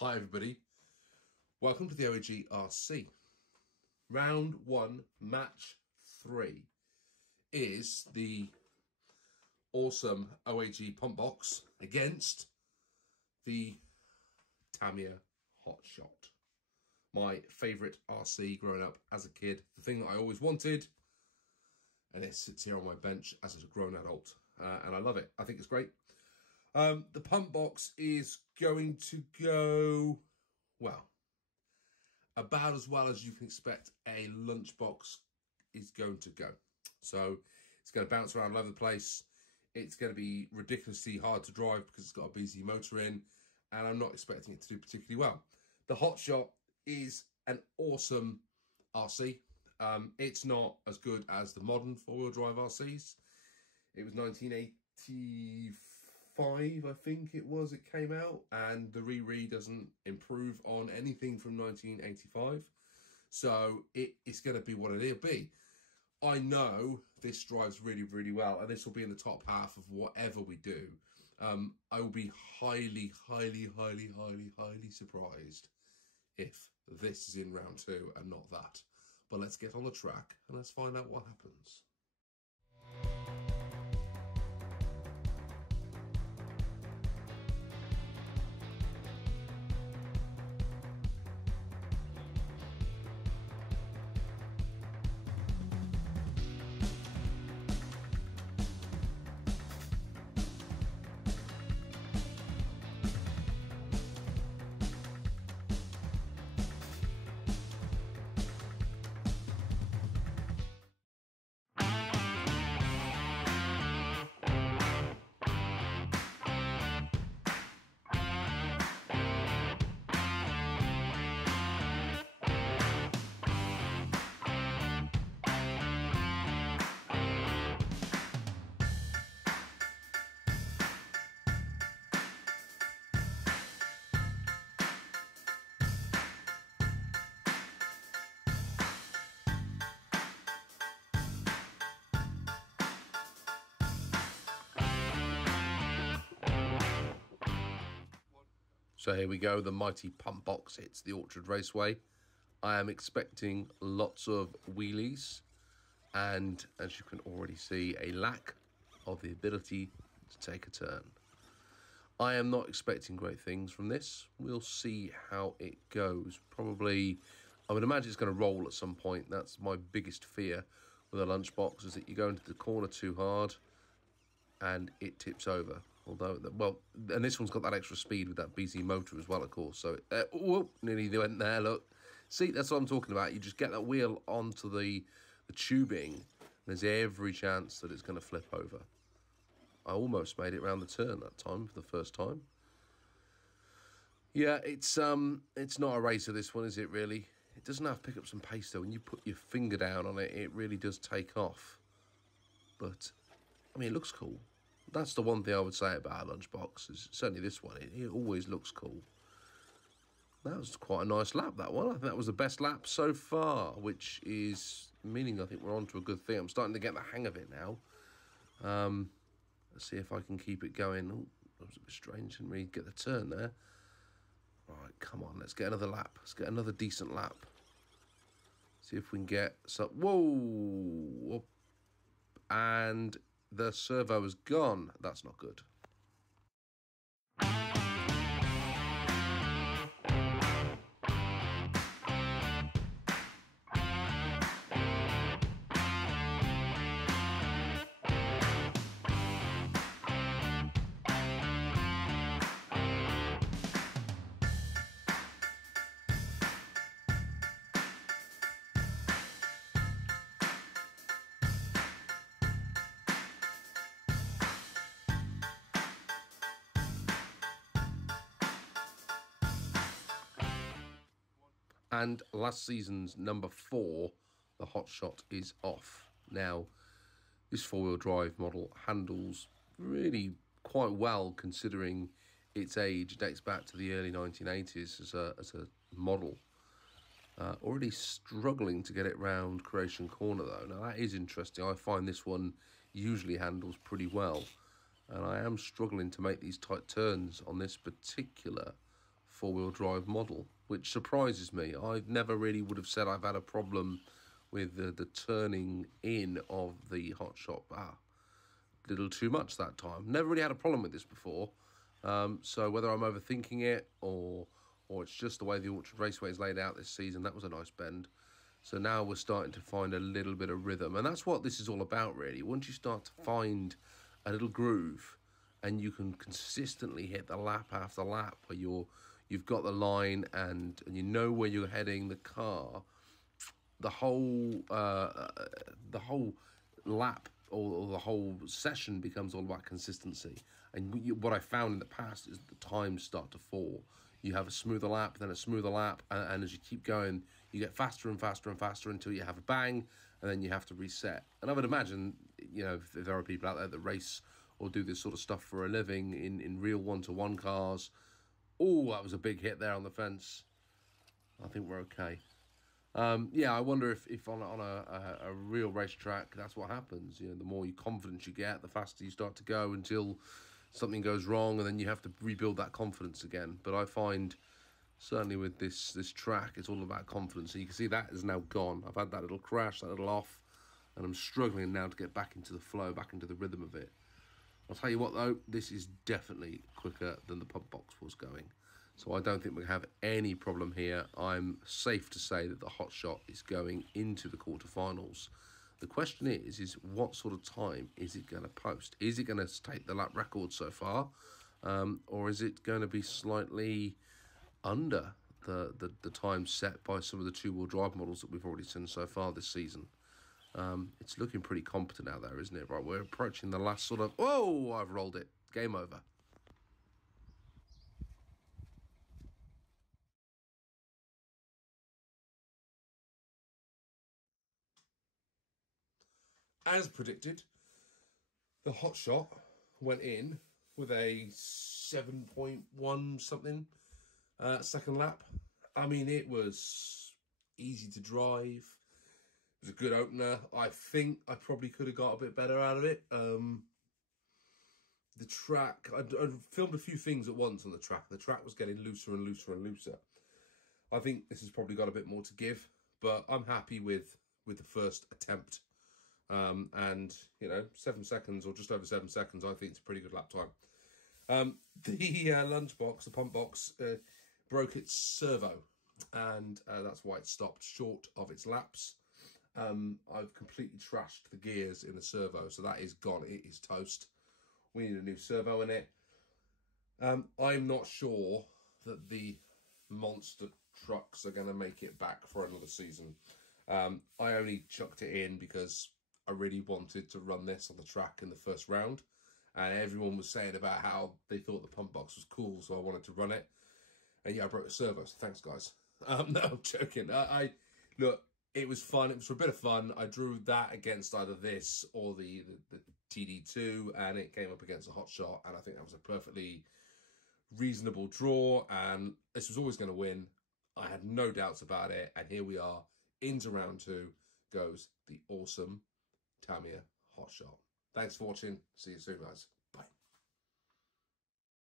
Hi everybody, welcome to the OAG RC. Round 1, match 3 is the awesome OAG Pumpbox against the Tamiya Hotshot. My favourite RC growing up as a kid, the thing that I always wanted, and it sits here on my bench as a grown adult, and I love it. I think it's great. The Pumpbox is going to go, well, about as well as you can expect a lunchbox is going to go. So it's going to bounce around all over the place. It's going to be ridiculously hard to drive because it's got a BZ motor in, and I'm not expecting it to do particularly well. The Hotshot is an awesome RC. It's not as good as the modern four-wheel drive RCs. It was 1985, I think it was, it came out, and the re doesn't improve on anything from 1985. So it's going to be what it'll be. I know this drives really, really well, and this will be in the top half of whatever we do. I will be highly, highly, highly, highly, highly surprised if this is in round 2 and not that. But let's get on the track and let's find out what happens. So here we go, the mighty Pumpbox hits the Orchard Raceway. I am expecting lots of wheelies, and as you can already see, a lack of the ability to take a turn. I am not expecting great things from this. We'll see how it goes. Probably, I would imagine it's going to roll at some point. That's my biggest fear with a lunchbox, is that you go into the corner too hard and it tips over. Although, well, and this one's got that extra speed with that BZ motor as well, of course. So, whoop, nearly went there, look. See, that's what I'm talking about. You just get that wheel onto the tubing, there's every chance that it's going to flip over. I almost made it round the turn that time for the first time. Yeah, it's not a racer, this one, is it, really? It doesn't have to pick up some pace, though. When you put your finger down on it, it really does take off. But, I mean, it looks cool. That's the one thing I would say about a lunchbox, is certainly this one. It always looks cool. That was quite a nice lap, that one. I think that was the best lap so far, which is meaning I think we're on to a good thing. I'm starting to get the hang of it now. Let's see if I can keep it going. Oh, that was a bit strange. Didn't really get the turn there. Right, come on. Let's get another lap. Let's get another decent lap. See if we can get some... Whoa! And the servo is gone. That's not good. And last season's number 4, the Hotshot, is off. Now, this four-wheel drive model handles really quite well considering its age. It dates back to the early 1980s as a model. Already struggling to get it round Creation Corner, though. Now, that is interesting. I find this one usually handles pretty well. And I am struggling to make these tight turns on this particular four-wheel drive model, which surprises me. I never really would have said I've had a problem with the turning in of the Hotshot. A little too much that time. Never really had a problem with this before. So whether I'm overthinking it or it's just the way the Orchard Raceway is laid out this season, that was a nice bend. So now we're starting to find a little bit of rhythm. And that's what this is all about, really. Once you start to find a little groove and you can consistently hit the lap after lap where you've got the line and you know where you're heading, the car, the whole lap or the whole session becomes all about consistency. And what I found in the past is the times start to fall. You have a smoother lap, then a smoother lap, and as you keep going, you get faster and faster and faster until you have a bang, and then you have to reset. And I would imagine, you know, if there are people out there that race or do this sort of stuff for a living in real one-to-one cars. Oh, that was a big hit there on the fence. I think we're okay. Yeah, I wonder if on a real racetrack, that's what happens. You know, the more confidence you get, the faster you start to go until something goes wrong, and then you have to rebuild that confidence again. But I find, certainly with this track, it's all about confidence. So you can see that is now gone. I've had that little crash, that little off, and I'm struggling now to get back into the flow, back into the rhythm of it. I'll tell you what, though, this is definitely quicker than the Pumpbox was going. So I don't think we're going to have any problem here. I'm safe to say that the Hotshot is going into the quarterfinals. The question is what sort of time is it going to post? Is it going to take the lap record so far? Or is it going to be slightly under the time set by some of the two-wheel drive models that we've already seen so far this season? It's looking pretty competent out there, isn't it? Right, we're approaching the last sort of... Oh, I've rolled it. Game over. As predicted, the Hotshot went in with a 7.1 something second lap. I mean, it was easy to drive. It was a good opener. I think I probably could have got a bit better out of it. The track, I filmed a few things at once on the track. The track was getting looser and looser and looser. I think this has probably got a bit more to give, but I'm happy with the first attempt. And, you know, 7 seconds or just over 7 seconds, I think it's a pretty good lap time. The Lunchbox, the Pumpbox, broke its servo, and that's why it stopped short of its laps. I've completely trashed the gears in the servo, so that is gone. It is toast. We need a new servo in it. I'm not sure that the monster trucks are going to make it back for another season. I only chucked it in because I really wanted to run this on the track in the first round, and everyone was saying about how they thought the Pumpbox was cool, so I wanted to run it. And yeah, I broke the servo, so thanks, guys. No, I'm joking. Look, it was fun. It was for a bit of fun. I drew that against either this or the TD2, and it came up against a Hotshot, and I think that was a perfectly reasonable draw, and this was always going to win. I had no doubts about it, and here we are. Into round 2 goes the awesome Tamiya Hotshot. Thanks for watching. See you soon, guys.